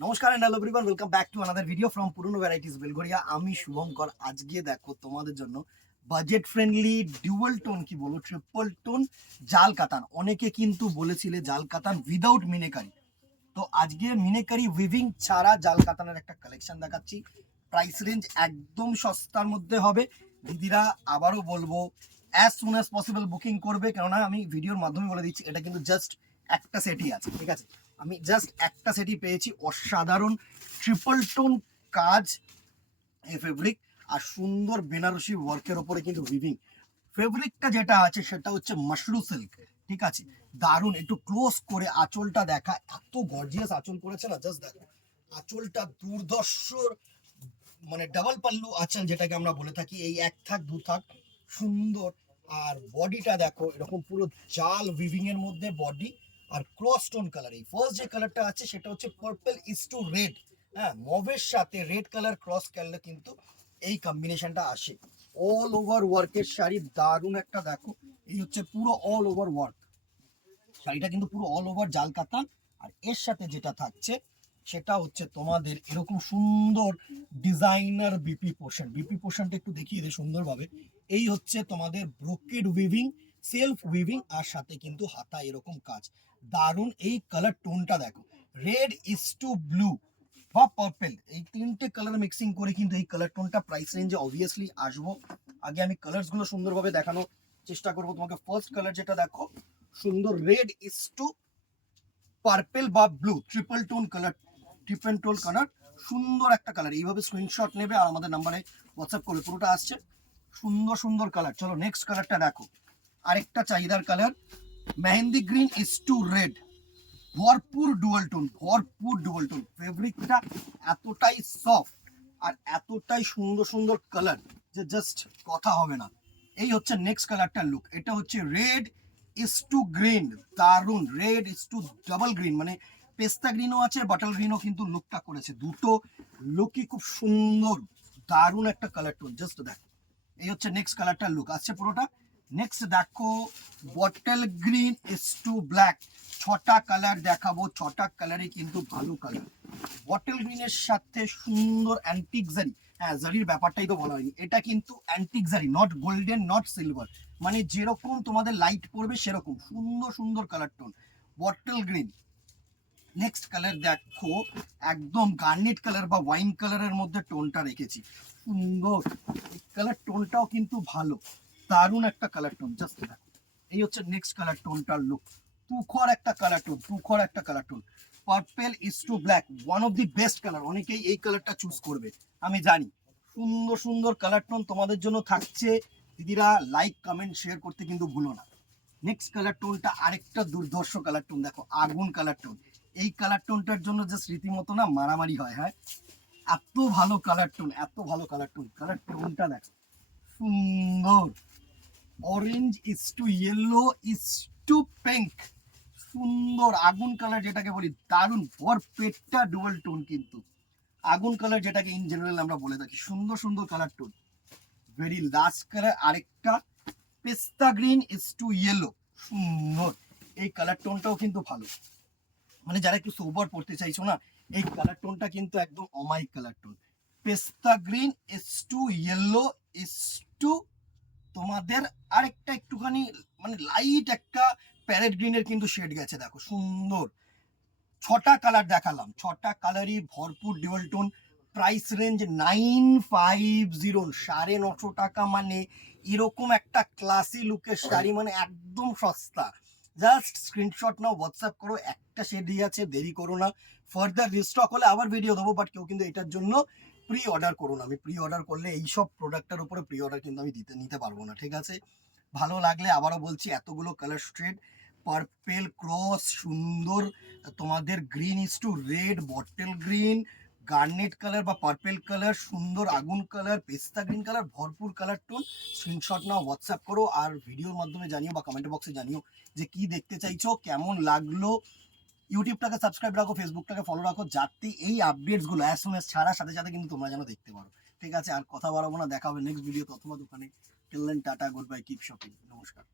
নমস্কার and hello everyone, welcome back to another video from Purono varieties Belgharia. আমি শুভঙ্কর। আজকে দেখো তোমাদের জন্য বাজেট ফ্রেন্ডলি ডুয়াল টোন, কি বলবো, ট্রিপল টোন জাল কাতান। অনেকে কিন্তু বলেছিলে জাল কাতান উইদাউট মিনেকারি, তো আজকে মিনেকারি উইভিং ছাড়া জাল কাতানের একটা কালেকশন দেখাচ্ছি। প্রাইস রেঞ্জ একদম সস্তার মধ্যে হবে। দিদিরা আবারও বলবো as soon as possible booking করবে, কেননা আমি ভিডিওর মাধ্যমে বলে দিচ্ছি এটা কিন্তু জাস্ট একটা সেটই আছে, ঠিক আছে? আমি জাস্ট একটা সেটই পেয়েছি। অসাধারণ ট্রিপল টোন কাজ এই ফেব্রিক, আর সুন্দর বেনারসি ওয়ার্কের ওপরে কিন্তু উইভিং। ফেব্রিকটা যেটা আছে সেটা হচ্ছে মাশরু সিল্ক, ঠিক আছে? দারুণ। একটু ক্লোজ করে আঁচলটা দেখা, এত গর্জিয়াস আঁচল করেছে না, জাস্ট দেখো আঁচলটা দুর্ধর্ষ, মানে ডাবল পাল্লু আঁচল যেটাকে আমরা বলে থাকি, এই এক থাক দু থাক সুন্দর। আর বডিটা দেখো এরকম পুরো জাল উইভিং এর মধ্যে বডি, আর ক্রস টোন কালার। এই ফার্স্ট যে কালারটা আছে সেটা হচ্ছে পার্পল ইজ টু রেড। হ্যাঁ, মভের সাথে রেড কালার ক্রস করলে কিন্তু এই কম্বিনেশনটা আসে। অল ওভার ওয়ার্কের শাড়ি, দারুণ একটা দেখো। এই হচ্ছে পুরো অল ওভার ওয়ার্ক, শাড়িটা কিন্তু পুরো অল ওভার জাল কাতান। আর এর সাথে যেটা থাকছে সেটা হচ্ছে তোমাদের এরকম সুন্দর ডিজাইনার বিপি পোর্শনটা একটু দেখিয়ে দেয় সুন্দরভাবে। এই হচ্ছে তোমাদের ব্রোকেড উইভিং, সেলফ উইভিং, আর সাথে কিন্তু হাতা এরকম কাজ। দারুণ। এই কালার টোনটা দেখো, রেড ইজ টু ব্লু বা পার্পেল, এই তিনটে কালার মিক্সিং করে কিন্তু এই কালার টোনটা প্রাইস রেঞ্জে অবভিয়াসলি আসবো। আগে আমি কালার্স গুলো সুন্দরভাবে দেখানোর চেষ্টা করবো তোমাকে। ফার্স্ট কালার যেটা দেখো, সুন্দর রেড ইজ টু পার্পেল বা blue, triple tone colour, triple tone colour, সুন্দর একটা কালার। এইভাবে স্ক্রিনশট নেবে আর আমাদের নাম্বারে হোয়াটসঅ্যাপ করবে, পুরোটা আসছে। সুন্দর সুন্দর কালার। চলো নেক্সট কালারটা দেখো, আরেকটা চাহিদার colour, mehendi green is to red, ভরপুর ডুয়াল টোন, ভরপুর ডুয়াল টোন। ফেব্রিকটা এতটাই সফট আর এতটাই সুন্দর সুন্দর কালার যে জাস্ট কথা হবে না। এই হচ্ছে নেক্সট কালারটার লুক। এটা হচ্ছে রেড ইজ টু গ্রিন, দারুন। Red is to double green, মানে পেস্তা গ্রিনও আছে, বাটার গ্রিনও কিন্তু লুকটা করেছে। দুটো লুকই খুব সুন্দর, দারুণ একটা কালার টোন, জাস্ট দেখো। এই হচ্ছে নেক্সট কালারটার লুক আসছে পুরোটা। নেক্সট দেখো, bottle green is to black. ছটা কালার দেখাবো, ছটা কালারই কিন্তু ভালো কালার। বটল গ্রিনের সাথে সুন্দর অ্যান্টিক জারি। হ্যাঁ, জারির ব্যাপারটাই তো বলা হয়নি, এটা কিন্তু অ্যান্টিক জারি, নট গোল্ডেন নট সিলভার, মানে যেরকম তোমাদের লাইট পড়বে সেরকম সুন্দর সুন্দর colour tone, bottle green. Next colour দেখো, একদম গার্নেট কালার বা ওয়াইন কালারের মধ্যে টোনটা রেখেছি, সুন্দর। এই কালার টোনটাও কিন্তু ভালো, দারুণ একটা কালার টোন, জাস্ট দেখো। এই হচ্ছে নেক্সট কালার টোনটার লুক। তুখর একটা কালার টোন, তুখর একটা colour tone. Purple is to black, one of the best colour. অনেকেই এই কালারটা চুজ করবে আমি জানি। সুন্দর সুন্দর কালার টোন তোমাদের জন্য থাকছে। দিদিরা লাইক কমেন্ট শেয়ার করতে কিন্তু ভুলো না। নেক্সট কালার টোনটা আরেকটা দুর্ধর্ষ কালার টোন, দেখো আগুন কালার টোন। এই কালার টোনটার জন্য জাস্ট রীতিমতো না মারামারি হয়। হ্যাঁ, এত ভালো কালার টোন, এত ভালো কালার টোন। কালার টোনটা দেখো, সুন্দর। Orange is to yellow is to pink, সুন্দর আগুন কালার যেটাকে বলি, দারুণ। ভর পেটটা ডুয়াল টোন কিন্তু, আগুন কালার যেটাকে ইন জেনারেল আমরা বলে থাকি। সুন্দর সুন্দর colour tone. Very last colour আরেকটা, পেস্তা গ্রিন ইজ টু ইয়েলো, সুন্দর। এই কালার টোনটাও কিন্তু ভালো, মানে যারা একটু সোবার পড়তে চাইছো না, এই কালার টোনটা কিন্তু একদম অমাইক colour tone. Pista green is to yellow is to তোমাদের আরেকটা একটুখানি মানে লাইট একটা প্যারেট গ্রিনের কিন্তু শেড গেছে, দেখো সুন্দর। ছটা কালার দেখালাম, ছটা কালারই ভরপুর ডুয়াল টোন। প্রাইস রেঞ্জ 950, 950 টাকা, মানে এরকম একটা ক্লাসি লুকের শাড়ি, মানে একদম সস্তা। জাস্ট স্ক্রিনশট নাও, হোয়াটসঅ্যাপ করো, একটা শেডই আছে, দেরি করো না। ফার্দার রিস্টক হলে আবার ভিডিও দেবো, বাট কেউ কিন্তু এটার জন্য প্রি অর্ডার করো না। আমি প্রি অর্ডার করলে এইসব প্রোডাক্টের উপরে প্রি অর্ডার কিন্তু আমি নিতে পারবো না, ঠিক আছে? ভালো লাগলে আবারও বলছি, এতগুলো কালার স্ট্রেট, পার্পেল ক্রস, সুন্দর তোমাদের green is to red, bottle green, garnet colour বা পার্পেল কালার, সুন্দর আগুন কালার, পেস্তা গ্রিন কালার, ভরপুর কালার টোন। স্ক্রিনশট নাও, হোয়াটসঅ্যাপ করো, আর ভিডিওর মাধ্যমে জানিও বা কমেন্ট বক্সে জানিও যে কি দেখতে চাইছো, কেমন লাগলো। ইউটিউবটাকে সাবস্ক্রাইব রাখো, ফেসবুকটাকে ফলো রাখো, যাতে এই আপডেটসগুলো অ্যাজ সুন অ্যাজ ছাড়ার সাথে সাথে কিন্তু তোমরা যেন দেখতে পারো, ঠিক আছে? আর কথা বাড়াবো না, দেখা হবে নেক্সট ভিডিও অথবা দোকানে। Till then tata, good bye, keep shopping, নমস্কার।